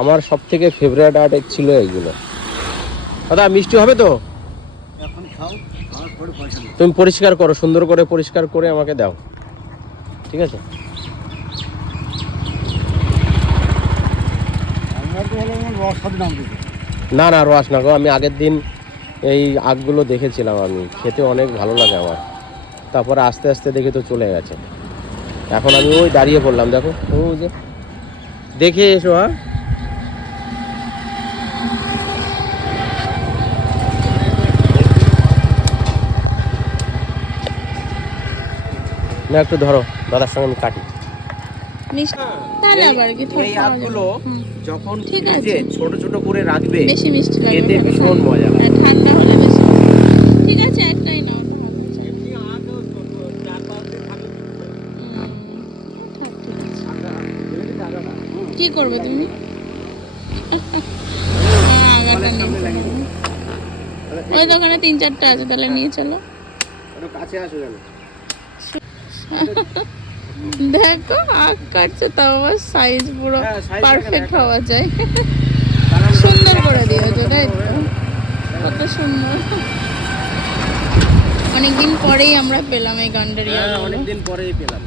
আমার সব থেকে ফেভারিট আর্ট ছিল এইগুলো। দাদা মিষ্টি হবে তো? এখন খাও, খাওয়ার পরে পয়সা নেই। তুমি পরিষ্কার করো, সুন্দর করে পরিষ্কার করে আমাকে দাও, ঠিক আছে? আমরা তো হলো আমার রস খাতে দাম দিতে। না না রস না গো, আমি আগের দিন এই আগগুলো দেখেছিলাম, আমি খেতে অনেক ভালো লাগে আমার। তারপরে আস্তে আস্তে দেখে তো চলে গেছে। এখন আমি ওই দাঁড়িয়ে পড়লাম, দেখো ও যে দেখে এসো। হ্যাঁ না একটু ধরো, দাদার সঙ্গে আমি কাটি। তাহলে আবার কি এই আগগুলো যখন ঠিক ফ্রিজে আছে। ছোট ছোট করে রাখবে বেশি মিষ্টি লাগবে, খেতে ভীষণ মজা লাগে। ঠান্ডা হলে বেশি। ঠিক আছে, একটাই নাও, ওটা ভালো আছে। কি করবে তুমি? আগাটা নিয়ে চলো। ওই দোকানে 3-4টা আছে, তাহলে নিয়ে চলো। কাছে আসো জানো। দেখো আগ কাটছে, তাও আবার সাইজ পুরো পারফেক্ট হওয়া যায়। সুন্দর করে দিয়েছে, তাই তো? কত সুন্দর। অনেকদিন পরেই আমরা পেলাম এই গান্ডারিয়া। অনেকদিন পরেই পেলাম।